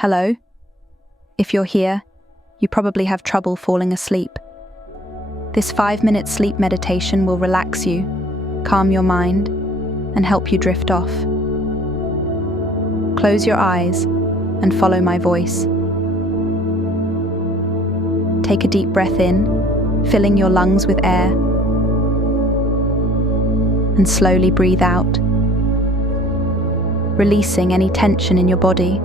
Hello? If you're here, you probably have trouble falling asleep. This 5-minute sleep meditation will relax you, calm your mind, and help you drift off. Close your eyes and follow my voice. Take a deep breath in, filling your lungs with air, and slowly breathe out, releasing any tension in your body.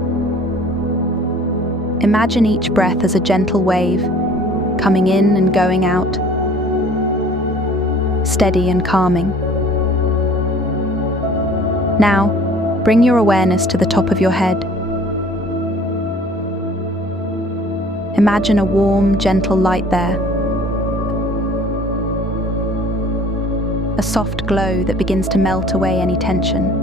Imagine each breath as a gentle wave, coming in and going out, steady and calming. Now, bring your awareness to the top of your head. Imagine a warm, gentle light there, a soft glow that begins to melt away any tension.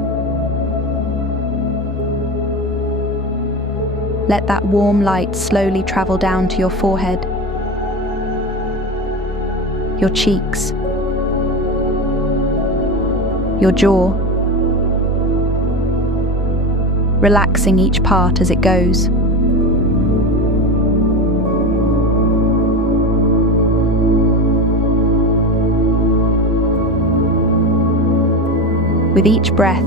Let that warm light slowly travel down to your forehead, your cheeks, your jaw, relaxing each part as it goes. With each breath,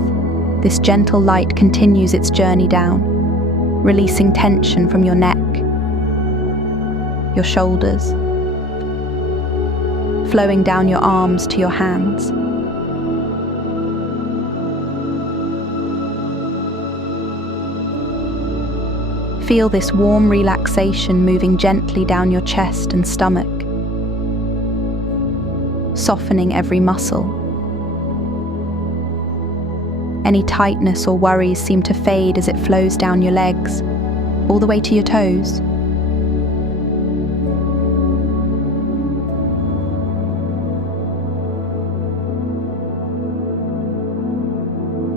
this gentle light continues its journey down, releasing tension from your neck, your shoulders, flowing down your arms to your hands. Feel this warm relaxation moving gently down your chest and stomach, softening every muscle. Any tightness or worries seem to fade as it flows down your legs, all the way to your toes.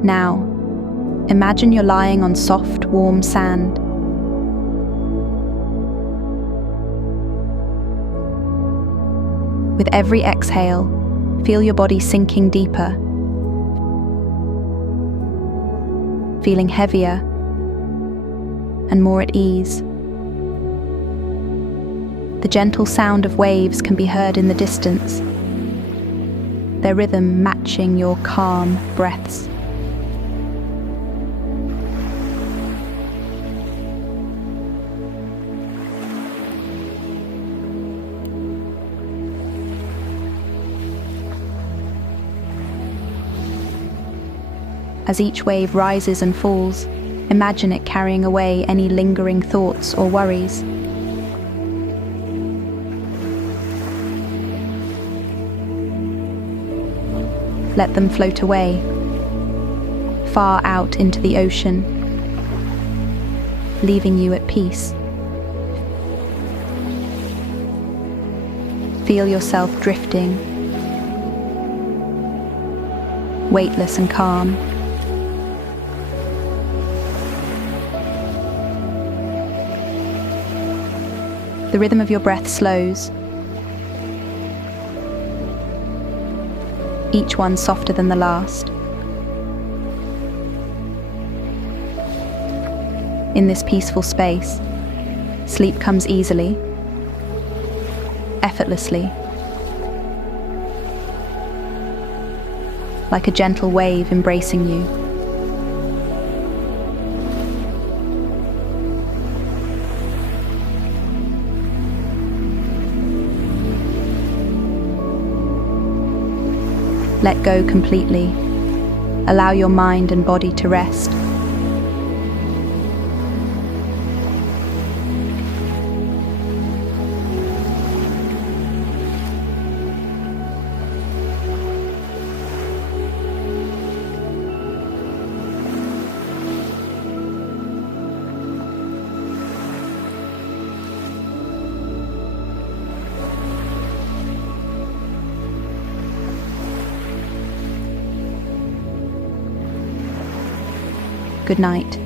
Now, imagine you're lying on soft, warm sand. With every exhale, feel your body sinking deeper, feeling heavier and more at ease. The gentle sound of waves can be heard in the distance, their rhythm matching your calm breaths. As each wave rises and falls, imagine it carrying away any lingering thoughts or worries. Let them float away, far out into the ocean, leaving you at peace. Feel yourself drifting, weightless and calm. The rhythm of your breath slows, each one softer than the last. In this peaceful space, sleep comes easily, effortlessly, like a gentle wave embracing you. Let go completely. Allow your mind and body to rest. Good night.